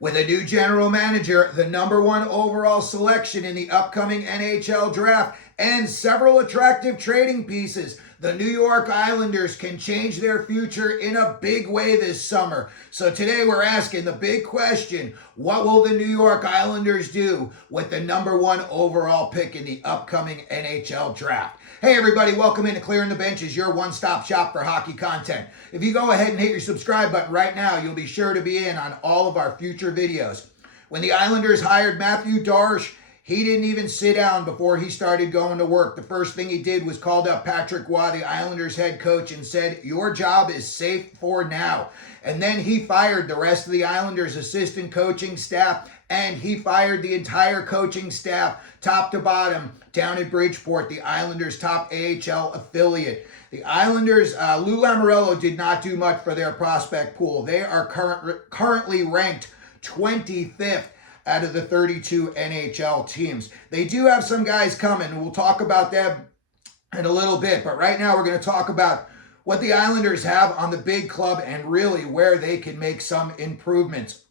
With a new general manager, the number one overall selection in the upcoming NHL draft, and several attractive trading pieces, the New York Islanders can change their future in a big way this summer. So today we're asking the big question: what will the New York Islanders do with the number one overall pick in the upcoming NHL draft? Hey everybody, welcome into Clearing the Benches, your one-stop shop for hockey content. If you go ahead and hit your subscribe button right now, you'll be sure to be in on all of our future videos. When the Islanders hired Matthew Schaeffer, he didn't even sit down before he started going to work. The first thing he did was called up Patrick Waugh, the Islanders head coach, and said, "Your job is safe for now." And then he fired the rest of the Islanders assistant coaching staff, and he fired the entire coaching staff, top to bottom, down at Bridgeport, the Islanders' top AHL affiliate. The Islanders, Lou Lamoriello did not do much for their prospect pool. They are currently ranked 25th out of the 32 NHL teams. They do have some guys coming, and we'll talk about them in a little bit. But right now we're going to talk about what the Islanders have on the big club and really where they can make some improvements.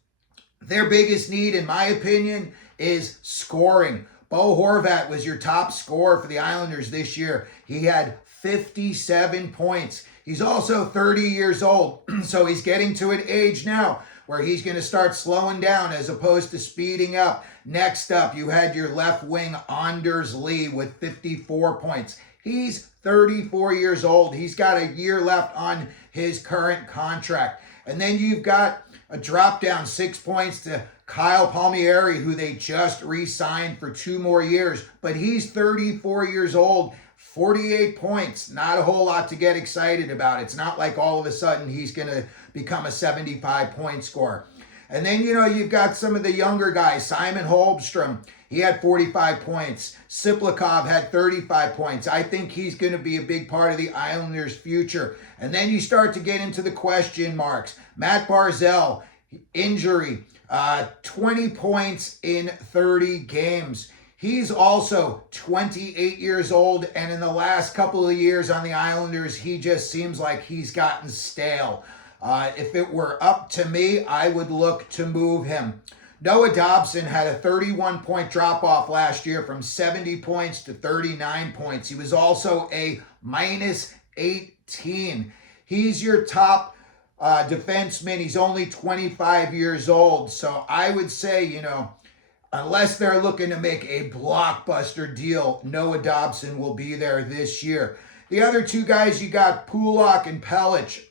Their biggest need, in my opinion, is scoring. Bo Horvat was your top scorer for the Islanders this year. He had 57 points. He's also 30 years old, so he's getting to an age now where he's going to start slowing down as opposed to speeding up. Next up, you had your left wing, Anders Lee, with 54 points. He's 34 years old. He's got a year left on his current contract. And then you've got a drop down 6 points to Kyle Palmieri, who they just re-signed for 2 more years. But he's 34 years old, 48 points. Not a whole lot to get excited about. It's not like all of a sudden he's going to become a 75-point scorer. And then, you've got some of the younger guys. Simon Holmstrom, he had 45 points. Siplikov had 35 points. I think he's going to be a big part of the Islanders' future. And then you start to get into the question marks. Matt Barzal, injury, 20 points in 30 games. He's also 28 years old, and in the last couple of years on the Islanders, he just seems like he's gotten stale. If it were up to me, I would look to move him. Noah Dobson had a 31-point drop-off last year from 70 points to 39 points. He was also a minus 18. He's your top defenseman. He's only 25 years old. So I would say, unless they're looking to make a blockbuster deal, Noah Dobson will be there this year. The other two guys, you got Pulock and Pelech.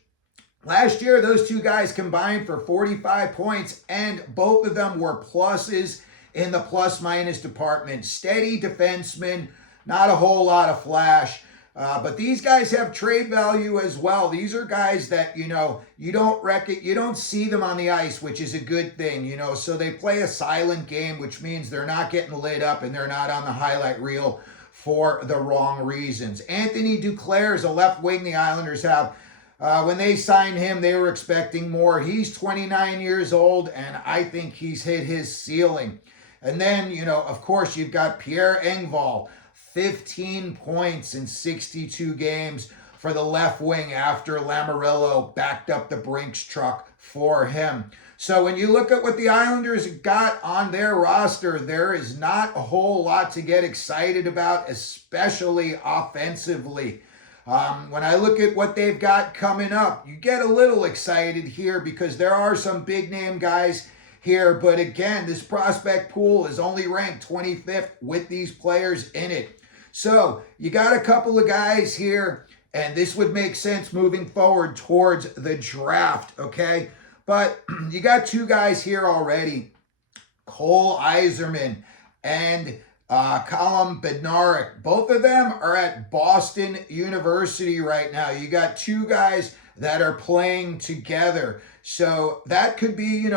Last year, those two guys combined for 45 points, and both of them were pluses in the plus-minus department. Steady defensemen, not a whole lot of flash. But these guys have trade value as well. These are guys that, you don't see them on the ice, which is a good thing, So they play a silent game, which means they're not getting lit up and they're not on the highlight reel for the wrong reasons. Anthony Duclair is a left wing the Islanders have. When they signed him, they were expecting more. He's 29 years old, and I think he's hit his ceiling. And then, of course, you've got Pierre Engvall, 15 points in 62 games for the left wing after Lamoriello backed up the Brinks truck for him. So when you look at what the Islanders got on their roster, there is not a whole lot to get excited about, especially offensively. When I look at what they've got coming up, you get a little excited here because there are some big name guys here. But again, this prospect pool is only ranked 25th with these players in it. So you got a couple of guys here, and this would make sense moving forward towards the draft, okay? But you got two guys here already, Cole Yzerman and Callum Bednarik. Both of them are at Boston University right now. You got two guys that are playing together. So that could be,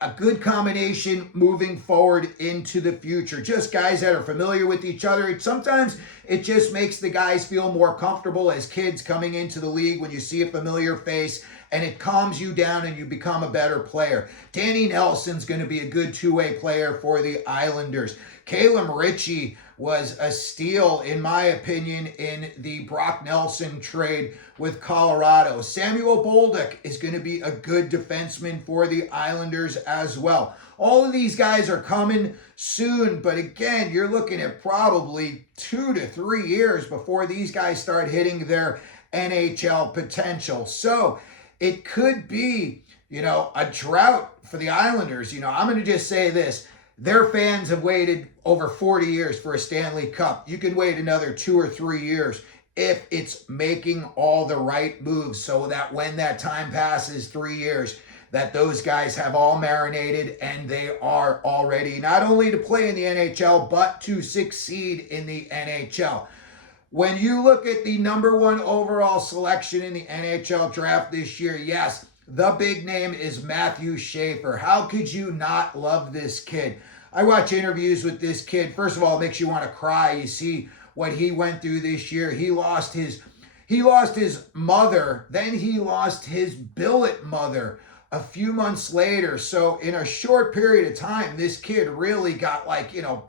a good combination moving forward into the future. Just guys that are familiar with each other. Sometimes it just makes the guys feel more comfortable as kids coming into the league when you see a familiar face and it calms you down and you become a better player. Danny Nelson's going to be a good two-way player for the Islanders. Calum Ritchie was a steal, in my opinion, in the Brock Nelson trade with Colorado. Samuel Bolduc is going to be a good defenseman for the Islanders as well. All of these guys are coming soon, but again, you're looking at probably 2 to 3 years before these guys start hitting their NHL potential. So it could be, a drought for the Islanders. I'm going to just say this. Their fans have waited over 40 years for a Stanley Cup. You can wait another 2 or 3 years if it's making all the right moves so that when that time passes, 3 years, that those guys have all marinated and they are all ready not only to play in the NHL, but to succeed in the NHL. When you look at the number 1 overall selection in the NHL draft this year, yes, the big name is Matthew Schaeffer. How could you not love this kid? I watch interviews with this kid. First of all, it makes you want to cry. You see what he went through this year. He lost his mother, then he lost his billet mother a few months later. So in a short period of time, this kid really got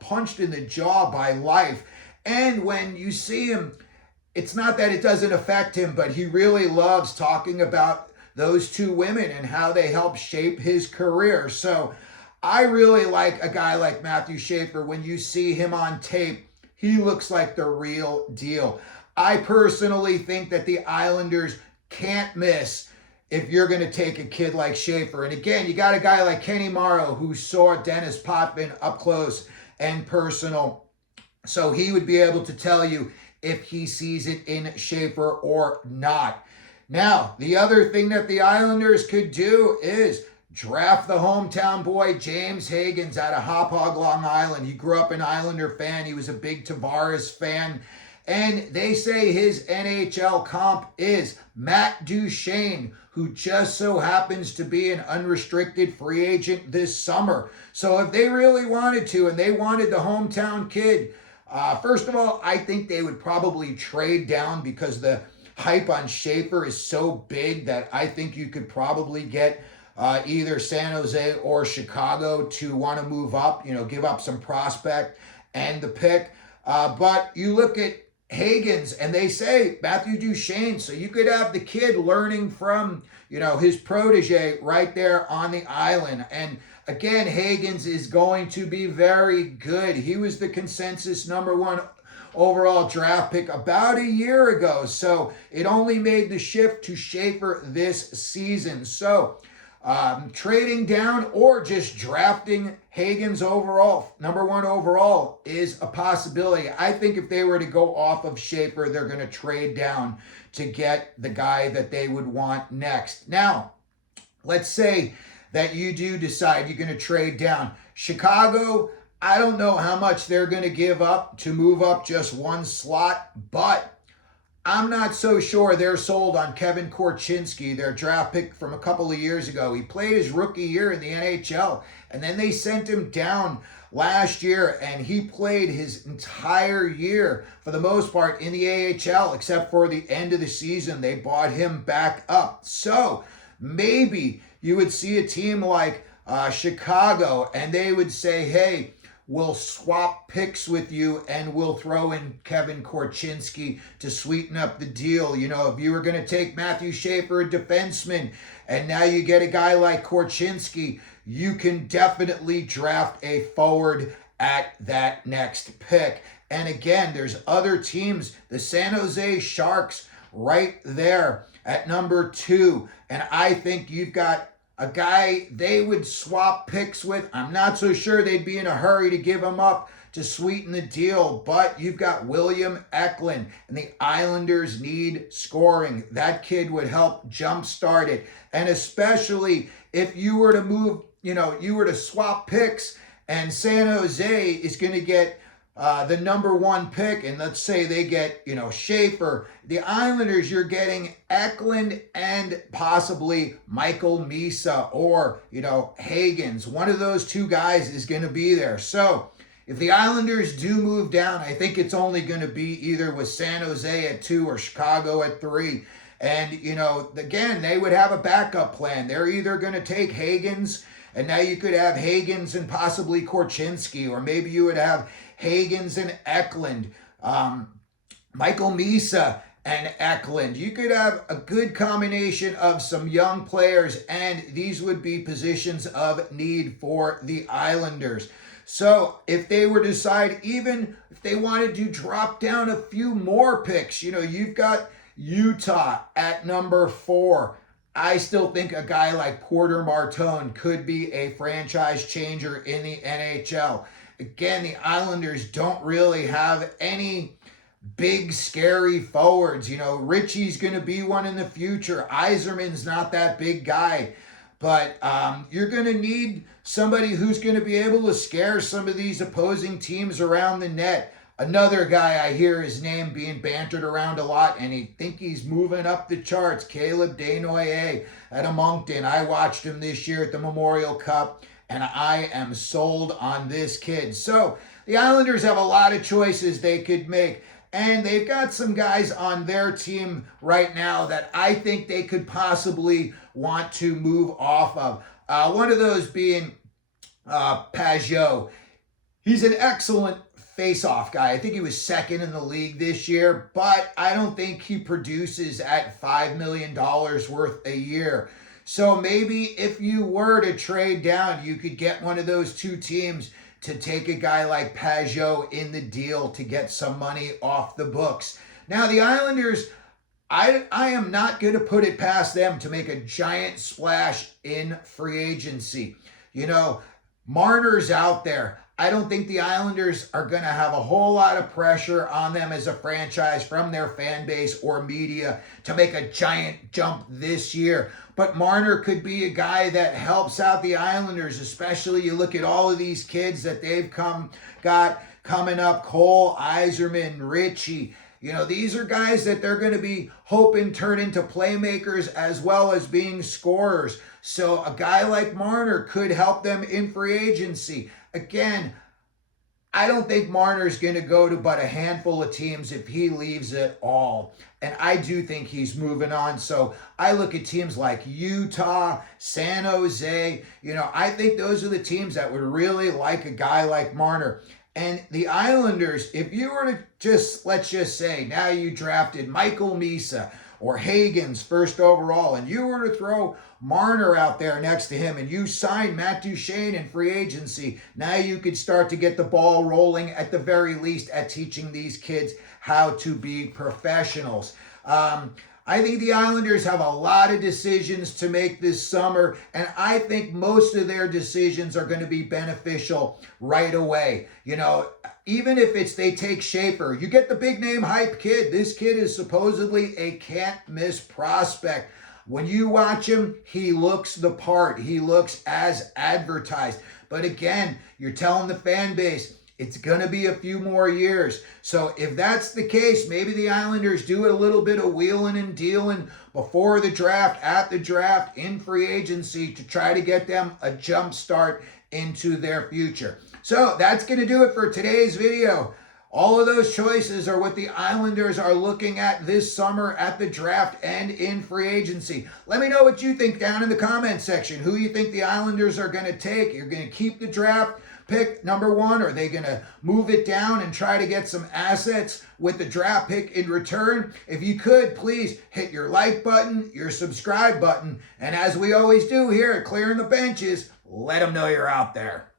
punched in the jaw by life. And when you see him, it's not that it doesn't affect him, but he really loves talking about those two women and how they helped shape his career. So I really like a guy like Matthew Schaeffer. When you see him on tape, he looks like the real deal. I personally think that the Islanders can't miss if you're going to take a kid like Schaeffer. And again, you got a guy like Kenny Morrow who saw Dennis Potvin up close and personal. So he would be able to tell you if he sees it in Schaeffer or not. Now, the other thing that the Islanders could do is draft the hometown boy, James Hagens, out of Hop Hog, Long Island. He grew up an Islander fan. He was a big Tavares fan. And they say his NHL comp is Matt Duchene, who just so happens to be an unrestricted free agent this summer. So if they really wanted to, and they wanted the hometown kid, first of all, I think they would probably trade down because the hype on Schaeffer is so big that I think you could probably get either San Jose or Chicago to want to move up, give up some prospect and the pick. But you look at Hagens and they say Matthew Duchene, so you could have the kid learning from, his protege right there on the island. And again, Hagens is going to be very good. He was the consensus number 1 overall draft pick about a year ago. So it only made the shift to Schaeffer this season. So trading down or just drafting Hagens overall, number 1 overall, is a possibility. I think if they were to go off of Schaeffer, they're going to trade down to get the guy that they would want next. Now, let's say that you do decide you're going to trade down. Chicago, I don't know how much they're going to give up to move up just 1 slot, but I'm not so sure they're sold on Kevin Korchinski, their draft pick from a couple of years ago. He played his rookie year in the NHL, and then they sent him down last year, and he played his entire year, for the most part, in the AHL, except for the end of the season. They bought him back up. So maybe you would see a team like Chicago, and they would say, hey, we'll swap picks with you and we'll throw in Kevin Korchinski to sweeten up the deal. If you were going to take Matthew Schaeffer, a defenseman, and now you get a guy like Korchinski, you can definitely draft a forward at that next pick. And again, there's other teams, the San Jose Sharks right there at number 2. And I think you've got a guy they would swap picks with. I'm not so sure they'd be in a hurry to give him up to sweeten the deal, but you've got William Eklund, and the Islanders need scoring. That kid would help jumpstart it. And especially if you were to move, you were to swap picks, and San Jose is going to get the number 1 pick, and let's say they get, Schaeffer. The Islanders, you're getting Eklund and possibly Michael Misa or, Hagens. One of those 2 guys is going to be there. So if the Islanders do move down, I think it's only going to be either with San Jose at 2 or Chicago at 3. And, again, they would have a backup plan. They're either going to take Hagens, and now you could have Hagens and possibly Korchinski, or maybe you would have Hagens and Eklund, Michael Misa and Eklund. You could have a good combination of some young players, and these would be positions of need for the Islanders. So if they were to decide, even if they wanted to drop down a few more picks, you've got Utah at number 4. I still think a guy like Porter Martone could be a franchise changer in the NHL. Again, the Islanders don't really have any big, scary forwards. Ritchie's going to be one in the future. Yzerman's not that big guy. But you're going to need somebody who's going to be able to scare some of these opposing teams around the net. Another guy I hear his name being bantered around a lot, and I think he's moving up the charts, Caleb Desnoyers at Moncton. I watched him this year at the Memorial Cup, and I am sold on this kid. So the Islanders have a lot of choices they could make, and they've got some guys on their team right now that I think they could possibly want to move off of. One of those being Pajot. He's an excellent face-off guy. I think he was second in the league this year, but I don't think he produces at $5 million worth a year. So maybe if you were to trade down, you could get one of those two teams to take a guy like Pajot in the deal to get some money off the books. Now, the Islanders, I am not going to put it past them to make a giant splash in free agency. Marner's out there. I don't think the Islanders are going to have a whole lot of pressure on them as a franchise from their fan base or media to make a giant jump this year. But Marner could be a guy that helps out the Islanders, especially you look at all of these kids that they've got coming up, Cole, Yzerman, Ritchie. These are guys that they're going to be hoping turn into playmakers as well as being scorers. So a guy like Marner could help them in free agency. Again, I don't think Marner's going to go to but a handful of teams if he leaves at all. And I do think he's moving on. So I look at teams like Utah, San Jose. I think those are the teams that would really like a guy like Marner. And the Islanders, if you were to let's just say, now you drafted Michael Misa or Hagens first overall, and you were to throw Marner out there next to him, and you signed Matthew Schaeffer in free agency, now you could start to get the ball rolling at the very least at teaching these kids how to be professionals. I think the Islanders have a lot of decisions to make this summer, and I think most of their decisions are going to be beneficial right away. Even if they take Schaeffer, you get the big name hype kid. This kid is supposedly a can't miss prospect. When you watch him, he looks the part. He looks as advertised. But again, you're telling the fan base, it's going to be a few more years. So if that's the case, maybe the Islanders do a little bit of wheeling and dealing before the draft, at the draft, in free agency to try to get them a jump start into their future. So that's going to do it for today's video. All of those choices are what the Islanders are looking at this summer at the draft and in free agency. Let me know what you think down in the comment section. Who you think the Islanders are going to take? You're going to keep the draft pick number 1? Are they going to move it down and try to get some assets with the draft pick in return? If you could, please hit your like button, your subscribe button, and as we always do here at Clearing the Benches, let them know you're out there.